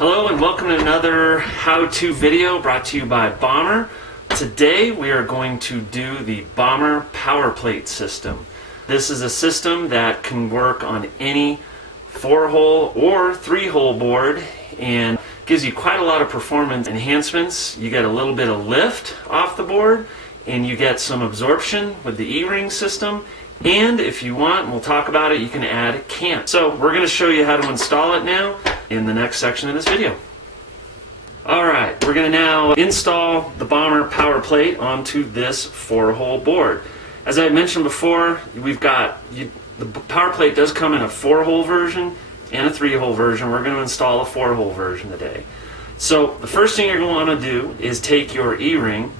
Hello and welcome to another how-to video brought to you by Bomber. Today we are going to do the Bomber power plate system. This is a system that can work on any 4-hole or 3-hole board and gives you quite a lot of performance enhancements. You get a little bit of lift off the board and you get some absorption with the E-ring system. And if you want, and we'll talk about it, you can add cant. So we're going to show you how to install it now in the next section of this video. Alright, we're going to now install the Bomber power plate onto this 4-hole board. As I mentioned before, we've got, the power plate does come in a 4-hole version and a 3-hole version. We're going to install a 4-hole version today. So the first thing you're going to want to do is take your E-ring.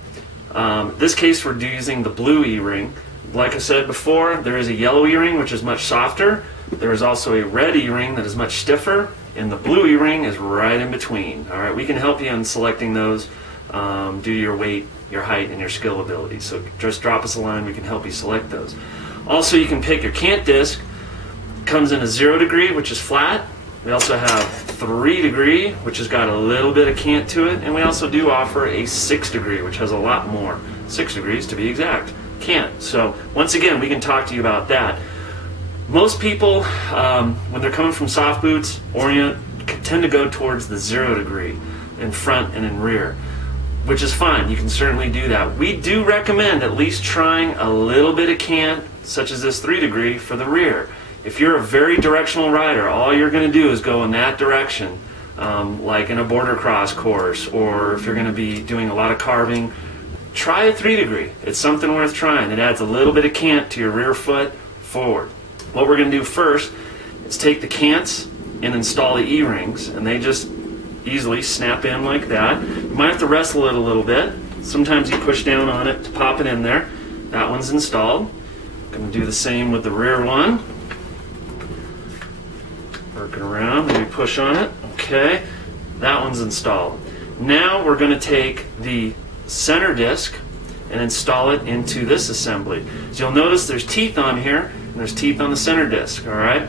In this case we're using the blue E-ring. Like I said before, there is a yellow E-ring which is much softer. There is also a red E-ring that is much stiffer, and the blue E-ring is right in between. Alright, we can help you in selecting those due to your weight, your height, and your skill ability. So just drop us a line, we can help you select those. Also, you can pick your cant disc. It comes in a 0 degree, which is flat. We also have 3 degree, which has got a little bit of cant to it, and we also do offer a 6 degree, which has a lot more. 6 degrees to be exact. Cant. So once again, we can talk to you about that. Most people, when they're coming from soft boots, tend to go towards the 0 degree in front and in rear, which is fine. You can certainly do that. We do recommend at least trying a little bit of cant, such as this 3 degree, for the rear. If you're a very directional rider, all you're going to do is go in that direction, like in a border cross course, or if you're going to be doing a lot of carving. Try a 3 degree. It's something worth trying. It adds a little bit of cant to your rear foot forward. What we're going to do first is take the cants and install the E-rings, and they just easily snap in like that. You might have to wrestle it a little bit. Sometimes you push down on it to pop it in there. That one's installed. Going to do the same with the rear one. Working around, maybe push on it. Okay, that one's installed. Now we're going to take the center disc and install it into this assembly. So you'll notice there's teeth on here and there's teeth on the center disc. Alright,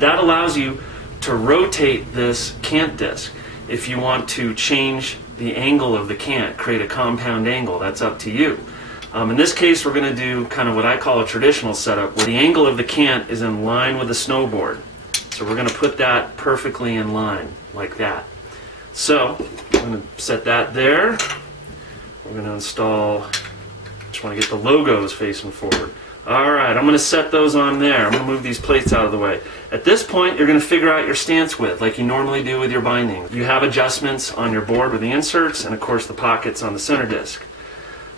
that allows you to rotate this cant disc. If you want to change the angle of the cant, create a compound angle, that's up to you. In this case we're going to do kind of what I call a traditional setup, where the angle of the cant is in line with the snowboard. So we're going to put that perfectly in line like that. So I'm going to set that there. We're going to install, just want to get the logos facing forward. Alright, I'm going to set those on there. I'm going to move these plates out of the way. At this point, you're going to figure out your stance width like you normally do with your binding. You have adjustments on your board with the inserts and of course the pockets on the center disc.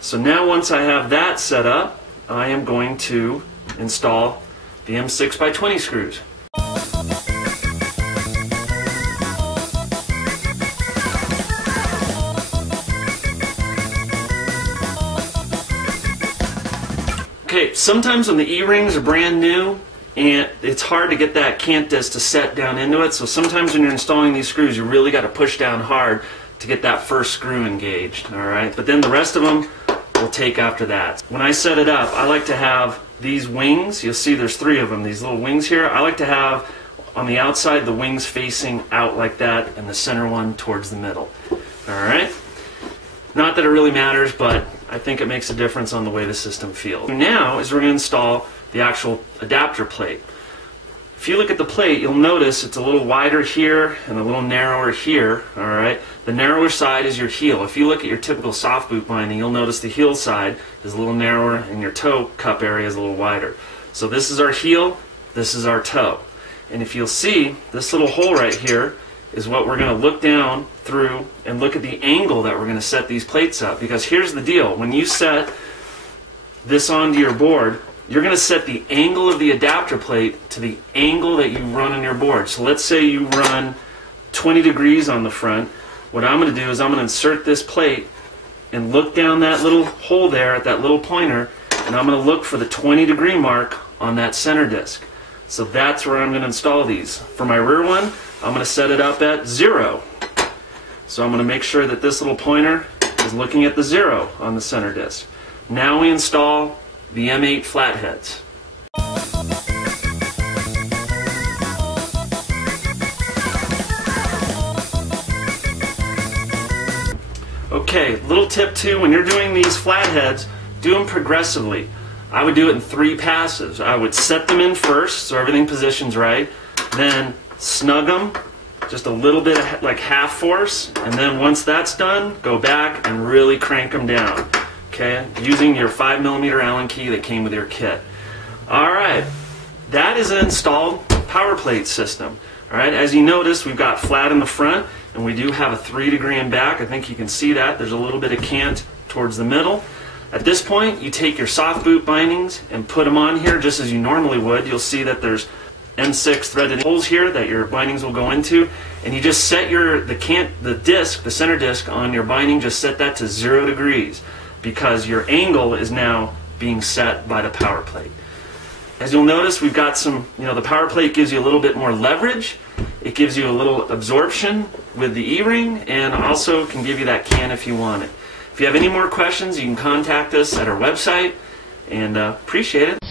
So now once I have that set up, I am going to install the M6x20 screws. Okay, sometimes when the E-rings are brand new and it's hard to get that cant disc to set down into it, so sometimes when you're installing these screws you really got to push down hard to get that first screw engaged, alright? But then the rest of them will take after that. When I set it up, I like to have these wings, you'll see there's 3 of them, these little wings here. I like to have on the outside the wings facing out like that and the center one towards the middle, alright? Not that it really matters, but I think it makes a difference on the way the system feels. Now is we're going to install the actual adapter plate. If you look at the plate, you'll notice it's a little wider here and a little narrower here. Alright, the narrower side is your heel. If you look at your typical soft boot binding, you'll notice the heel side is a little narrower and your toe cup area is a little wider. So this is our heel, this is our toe. And if you'll see, this little hole right here is what we're going to look down through and look at the angle that we're going to set these plates up. Because here's the deal, when you set this onto your board, you're going to set the angle of the adapter plate to the angle that you run on your board. So let's say you run 20 degrees on the front. What I'm going to do is I'm going to insert this plate and look down that little hole there at that little pointer, and I'm going to look for the 20 degree mark on that center disc. So that's where I'm going to install these. For my rear one, I'm going to set it up at 0. So I'm going to make sure that this little pointer is looking at the 0 on the center disc. Now we install the M8 Flatheads. Okay, little tip too, when you're doing these flatheads, do them progressively. I would do it in 3 passes. I would set them in first so everything positions right, then snug them, just a little bit of like half force, and then once that's done, go back and really crank them down. Okay, using your 5mm Allen key that came with your kit. Alright, that is an installed power plate system. Alright, as you notice, we've got flat in the front, and we do have a 3° in back. I think you can see that. There's a little bit of cant towards the middle. At this point, you take your soft boot bindings and put them on here just as you normally would. You'll see that there's M6 threaded holes here that your bindings will go into, and you just set the center disc on your binding, just set that to 0 degrees because your angle is now being set by the power plate. As you'll notice, we've got some, the power plate gives you a little bit more leverage. It gives you a little absorption with the E-ring, and also can give you that cant if you want it. If you have any more questions, you can contact us at our website, and appreciate it.